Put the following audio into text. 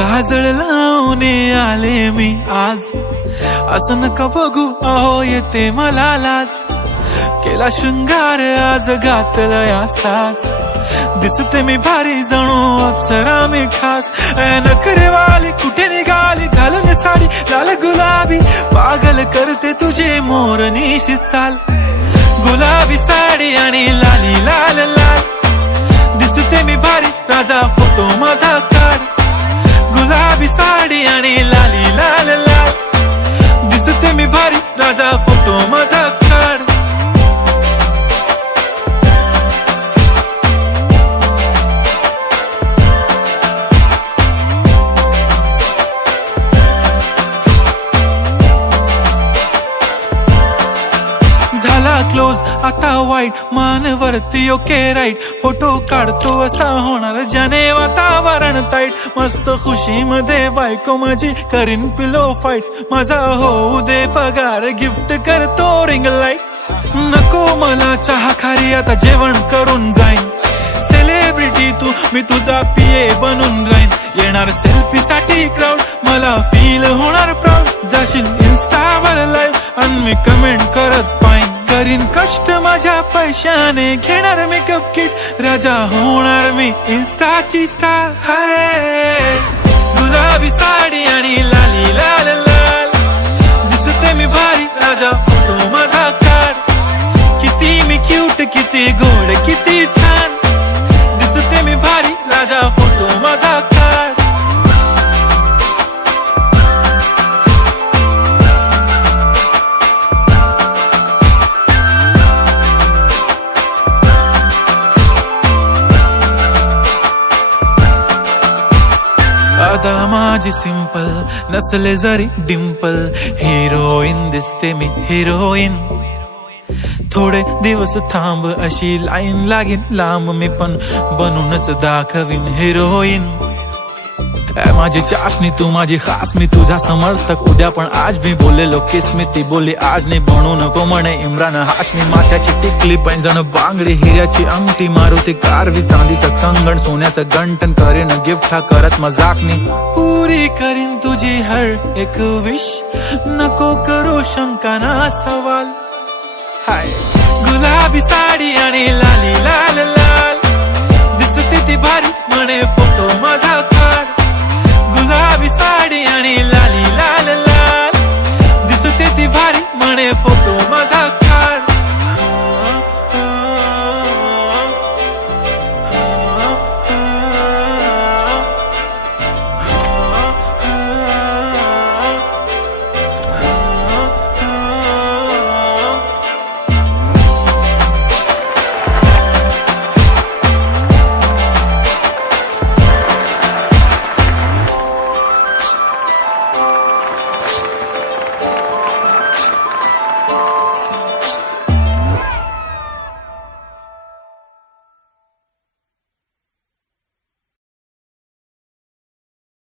काजळ लावून आले मी आज, असं नका बघू अहो येते मला लाज. केला शृंगार आज घातला असाच, दिसते मी भारी जणू अप्सरा मी खास. नखरेवाली कुठे निघाली घालून साडी लाल गुलाबी, पागल करते तुझे मोरनीशी चाल. गुलाबी साडी आणि लाली लाल लाल, दिसते मी भारी राजा फोटो माझा काढ. गुलाबी साडी आणि लाली लाल लाल, दिसते मी भारी राजा फोटो माझा काढ. झाला क्लोज आता वाईट, मान वरती ओके राईट. फोटो काढतो असा होणार ज्याने वातावरण ताईट. मस्त खुशी मध्ये बायको माझी करीन पिलो फाईट. माझा होऊ दे पगार गिफ्ट करतो रिंग लाईट. नको मला चहा खारी आता जेवण करून जाईन. सेलिब्रिटी तू मी तुझा पिये बनून राहीन. येणार सेल्फी साठी क्राऊड मला फील होणार प्राऊड. जाशील इन्स्टावर लाईव्ह आणि मी कमेंट करत पाईन. करीन कष्ट माझ्या पैशाने घेणार मेकअप किट. राजा होणार मी इन्स्टाची स्टार. हाय गुलाबी साडी आणि लाली लाल लाल, दिसते मी भारी राजा फोटो माझा काढ. किती मी क्यूट किती गोड किती छान, दिसते मी भारी राजा फोटो माझा काढ. आता माझी सिंपल नसले जरी डिंपल, हिरोईन दिसते मी हिरोईन. थोडे दिवस थांब अशी लाईन लागेल लांब, मी पण बनूनच दाखवीन हिरोईन. माझी चाशनी तू माझी खास, मी तुझा समर्थक उद्या पण आज मी बोललेलो किस मी. ती बोलली आज नाही बनू नको म्हणे इम्रान हाशमी. माथ्याची टिकली पैंजण बांगडी हिऱ्याची अंगठी, मारुती कारवी चांदीचं कंगण सोन्याचं गंटन. करेन गिफ्ट हा करत मजाकनी, पुरी करीन तुझी हर एक विश. नको करू शंका ना सवाल. हाय गुलाबी साडी आणि लाली लाल लाल, दिसते ती भारी म्हणे फोटो माझा काढ. गुलाबी साडी आणि लाली लाल लाल, दिसते ती भारी म्हणे फोटो